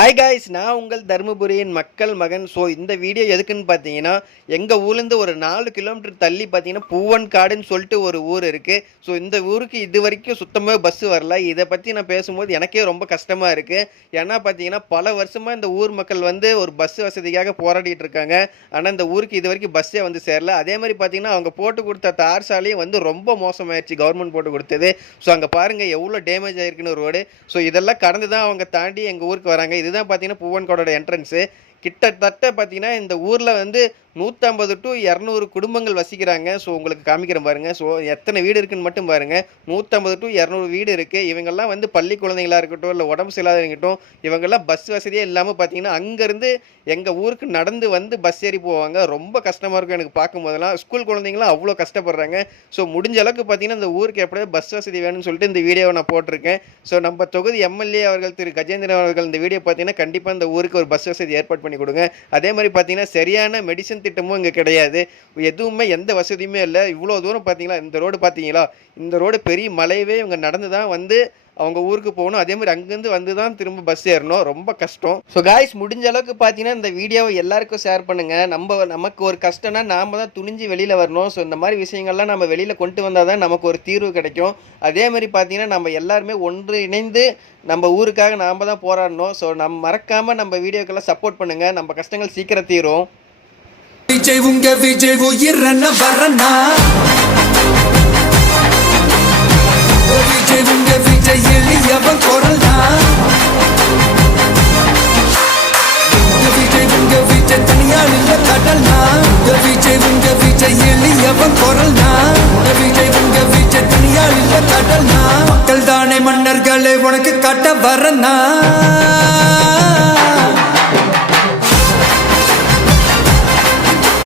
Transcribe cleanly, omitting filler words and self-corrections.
Hi guys, நான் உங்கள் தருமபுரியின் மக்கள் மகன். ஸோ இந்த வீடியோ எதுக்குன்னு பார்த்தீங்கன்னா, எங்கள் ஊர்லேருந்து ஒரு 4 கிலோமீட்டர் தள்ளி பார்த்தீங்கன்னா பூவன்காடுன்னு சொல்லிட்டு ஒரு ஊர் இருக்குது. ஸோ இந்த ஊருக்கு இது வரைக்கும் சுத்தமாக பஸ்ஸு வரல. இதை பற்றி நான் பேசும்போது எனக்கே ரொம்ப கஷ்டமாக இருக்குது. ஏன்னா பார்த்தீங்கன்னா பல வருஷமாக இந்த ஊர் மக்கள் வந்து ஒரு பஸ் வசதிக்காக போராடிட்டு இருக்காங்க. ஆனால் இந்த ஊருக்கு இது வரைக்கும் பஸ்ஸே வந்து சேரல. அதே மாதிரி பார்த்தீங்கன்னா அவங்க போட்டு கொடுத்த தார் சாலையும் வந்து ரொம்ப மோசமாயிடுச்சு, கவர்மெண்ட் போட்டு கொடுத்தது. ஸோ அங்கே பாருங்கள் எவ்வளோ டேமேஜ் ஆகிருக்குன்னு ரோடு. ஸோ இதெல்லாம் கடந்து தான் அவங்க தாண்டி எங்கள் ஊருக்கு வராங்க. இதுதான் பார்த்தீங்கன்னா பூவன்காடோட என்ட்ரன்ஸு. கிட்டத்தட்ட பார்த்தீங்கன்னா இந்த ஊரில் வந்து 150 to 200 குடும்பங்கள் வசிக்கிறாங்க. ஸோ உங்களுக்கு காமிக்கிறேன் பாருங்கள். ஸோ எத்தனை வீடு இருக்குன்னு மட்டும் பாருங்கள். 150 to 200 வீடு இருக்குது. இவங்கெல்லாம் வந்து பள்ளி குழந்தைகளாக இருக்கட்டும், இல்லை உடம்பு சரியில்லாத இருக்கட்டும், இவங்கெல்லாம் பஸ் வசதியே இல்லாமல் பார்த்தீங்கன்னா அங்கேருந்து எங்கள் ஊருக்கு நடந்து வந்து பஸ் ஏறி போவாங்க. ரொம்ப கஷ்டமாக இருக்கும் எனக்கு பார்க்கும் போதெல்லாம். ஸ்கூல் குழந்தைங்களாம் அவ்வளோ கஷ்டப்படுறாங்க. ஸோ முடிஞ்ச அளவுக்கு பார்த்தீங்கன்னா இந்த ஊருக்கு எப்படியாவது பஸ் வசதி வேணும்னு சொல்லிட்டு இந்த வீடியோவை நான் போட்டிருக்கேன். ஸோ நம்ம தொகுதி எம்எல்ஏ அவர்கள் திரு கஜேந்திரன் அவர்கள் இந்த வீடியோ பார்த்தீங்கன்னா கண்டிப்பாக இந்த ஊருக்கு ஒரு பஸ் வசதி ஏற்பாடு பண்ணி கொடுங்க. அதே மாதிரி பார்த்தீங்கன்னா சரியான மெடிசன் திட்டமும் இங்கே கிடையாது. எதுவுமே எந்த வசதியுமே இல்லை. இவ்வளோ தூரம் பார்த்தீங்களா, இந்த ரோடு பார்த்தீங்களா, இந்த ரோடு பெரிய மலையவே இவங்க நடந்து தான் வந்து அவங்க ஊருக்கு போகணும். அதே மாதிரி அங்கேருந்து வந்து தான் திரும்ப பஸ் ஏறணும். ரொம்ப கஷ்டம். ஸோ காய்ஸ், முடிஞ்ச அளவுக்கு பார்த்தீங்கன்னா இந்த வீடியோவை எல்லாருக்கும் ஷேர் பண்ணுங்கள். நமக்கு ஒரு கஷ்டம்னா நாம் தான் துணிஞ்சு வெளியில் வரணும். ஸோ இந்த மாதிரி விஷயங்கள்லாம் நம்ம வெளியில் கொண்டு வந்தால் தான் நமக்கு ஒரு தீர்வு கிடைக்கும். அதே மாதிரி பார்த்தீங்கன்னா நம்ம எல்லாருமே ஒன்று இணைந்து நம்ம ஊருக்காக நாம் தான் போராடணும். ஸோ மறக்காமல் நம்ம வீடியோக்கெல்லாம் சப்போர்ட் பண்ணுங்கள். நம்ம கஷ்டங்கள் சீக்கிரம் தீரும். விஜய் உங்க விஜய் உயிரன வரனா, விஜய் உங்க விஜய் எளியவன் குரல்னா, விஜய் உங்க விஜய் தனியால் இல்ல கடல்னா, விஜய் உங்க விஜய் எளியவன் குரல்னா, விஜய் உங்க விஜய் தனியால் இல்ல கடல்னா, மக்கள் தானே மன்னர்களே உனக்கு காட்ட வரனா.